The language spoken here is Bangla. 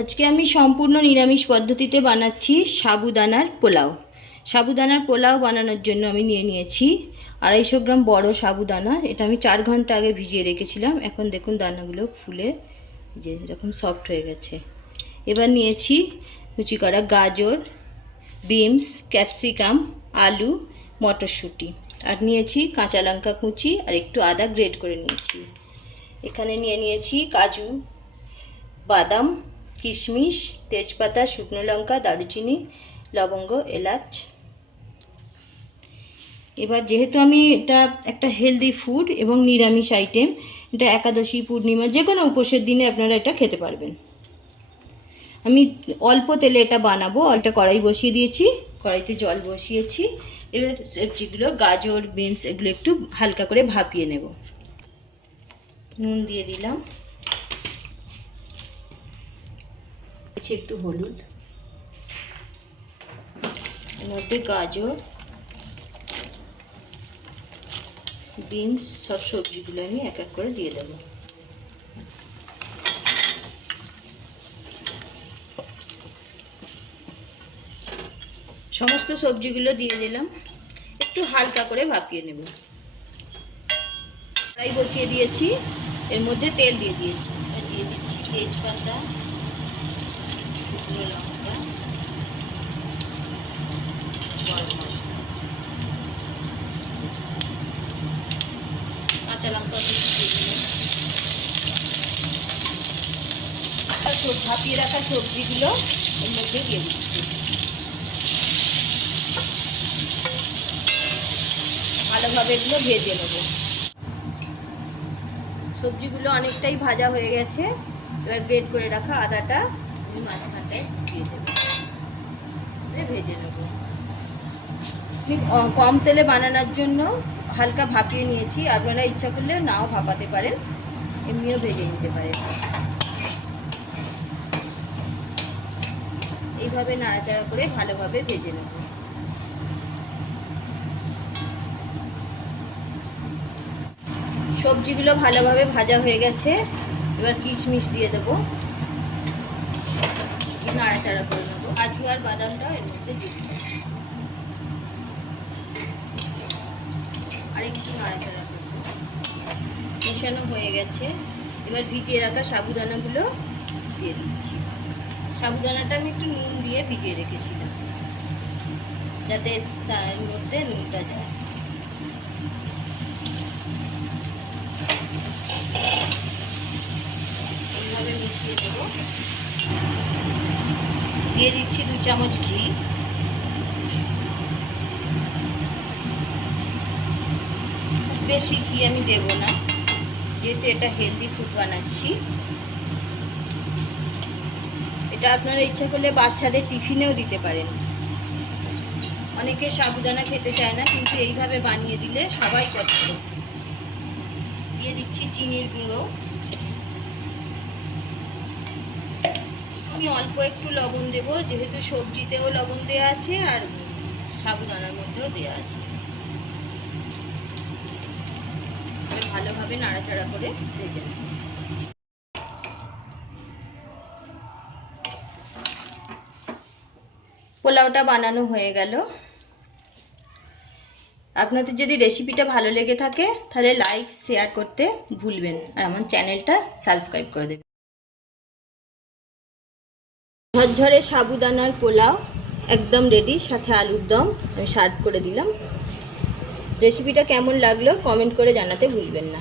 আজকে আমি সম্পূর্ণ নিরামিষ পদ্ধতিতে বানাচ্ছি সাবুদানার পোলাও। সাবুদানার পোলাও বানানোর জন্য আমি নিয়ে নিয়েছি আড়াইশো গ্রাম বড় সাবুদানা। এটা আমি চার ঘণ্টা আগে ভিজিয়ে রেখেছিলাম। এখন দেখুন দানাগুলো ফুলে যে এরকম সফট হয়ে গেছে। এবার নিয়েছি কুচি করা গাজর, বিনস, ক্যাপসিকাম, আলু, মটরশুঁটি। আর নিয়েছি কাঁচা লঙ্কা কুচি আর একটু আদা গ্রেট করে নিয়েছি। এখানে নিয়ে নিয়েছি কাজু, বাদাম কিশমিশ, তেজপাতা, শুকনো লঙ্কা, দারুচিনি, লবঙ্গ, এলাচ। এবার যেহেতু আমি এটা একটা হেলদি ফুড এবং নিরামিষ আইটেম এটা একাদশী, পূর্ণিমা, যে কোনো উপোসের দিনে আপনারা এটা খেতে পারবেন। আমি অল্প তেলে এটা বানাবো, অল্পটা কড়াই বসিয়ে দিয়েছি, কড়াইতে জল বসিয়েছি। এবার সবজিগুলো গাজর, বিনস, এগুলো একটু হালকা করে ভাপিয়ে নেব। নুন দিয়ে দিলাম। দিচ্ছি একটু হলুদ। এর মধ্যে গাজর, বিনস, সব সবজিগুলো আমি এক এক করে দিয়ে দেবো। সমস্ত সবজিগুলো দিয়ে দিলাম। একটু হালকা করে ভাপিয়ে নেব। কড়াই বসিয়ে দিয়েছি। এর মধ্যে তেল দিয়ে দিয়েছি। দিয়ে দিচ্ছি তেজপাতা শুকনো লঙ্কা গরম মশলা কাঁচা লঙ্কা সব ভাপিয়ে রাখা সবজিগুলো এর মধ্যে দিয়ে দিচ্ছি। ভালোভাবে এগুলো ভেজে নেব। সবজিগুলো অনেকটাই ভাজা হয়ে গেছে। এবার গ্রেট করে রাখা আদাটা। মাঝখানটায় দিয়ে দেবো এবার ভেজে নেব আমি কম তেলে বানানোর জন্য হালকা ভাপিয়ে নিয়েছি। আপনারা ইচ্ছা করলে নাও ভাপাতে পারেন। এমনিও ভেজে নিতে পারেন। এইভাবে নাড়াচাড়া করে ভালোভাবে ভেজে নেব। সবজিগুলো ভালোভাবে ভাজা হয়ে গেছে। এবার কিশমিশ দিয়ে দেবো। নাড়াচাড়া করে নেব। কাজু আর বাদামটা এর মধ্যে দিয়ে আর একটু নাড়াচাড়া করব মেশানো হয়ে গেছে। এবার ভিজিয়ে রাখা সাবুদানাগুলো দিয়ে দিচ্ছি। সাবুদানাটা আমি একটু নুন দিয়ে ভিজিয়ে রেখেছিলাম। যাতে তার মধ্যে নুনটা যায় এইভাবে মিশিয়ে দেবো দিয়ে দিচ্ছি দু চামচ ঘি। বেশি ঘি আমি দেব না, যেহেতু এটা হেলদি ফুড বানাচ্ছি। এটা আপনারা ইচ্ছা করলে বাচ্চাদের টিফিনেও দিতে পারেন। অনেকে সাবুদানা খেতে চায় না, কিন্তু এইভাবে বানিয়ে দিলে সবাই পছন্দ। দিয়ে দিচ্ছি চিনির গুঁড়ো। আমি অল্প একটু লবণ দেব, যেহেতু সবজিতেও লবণ দেওয়া আছে আর সাবুদানার মধ্যেও দেওয়া আছে। ভালোভাবে নাড়াচাড়া করে ভেজে নেব। পোলাওটা বানানো হয়ে গেল। আপনাদের যদি রেসিপিটা ভালো লেগে থাকে, তাহলে লাইক, শেয়ার করতে ভুলবেন আর আমার চ্যানেলটা সাবস্ক্রাইব করে দেবেন। ঝরঝরে সাবুদানার পোলাও, একদম রেডি সাথে আলুর দম, আমি সার্ভ করে দিলাম। রেসিপিটা কেমন লাগল কমেন্ট করে জানাতে ভুলবেন না।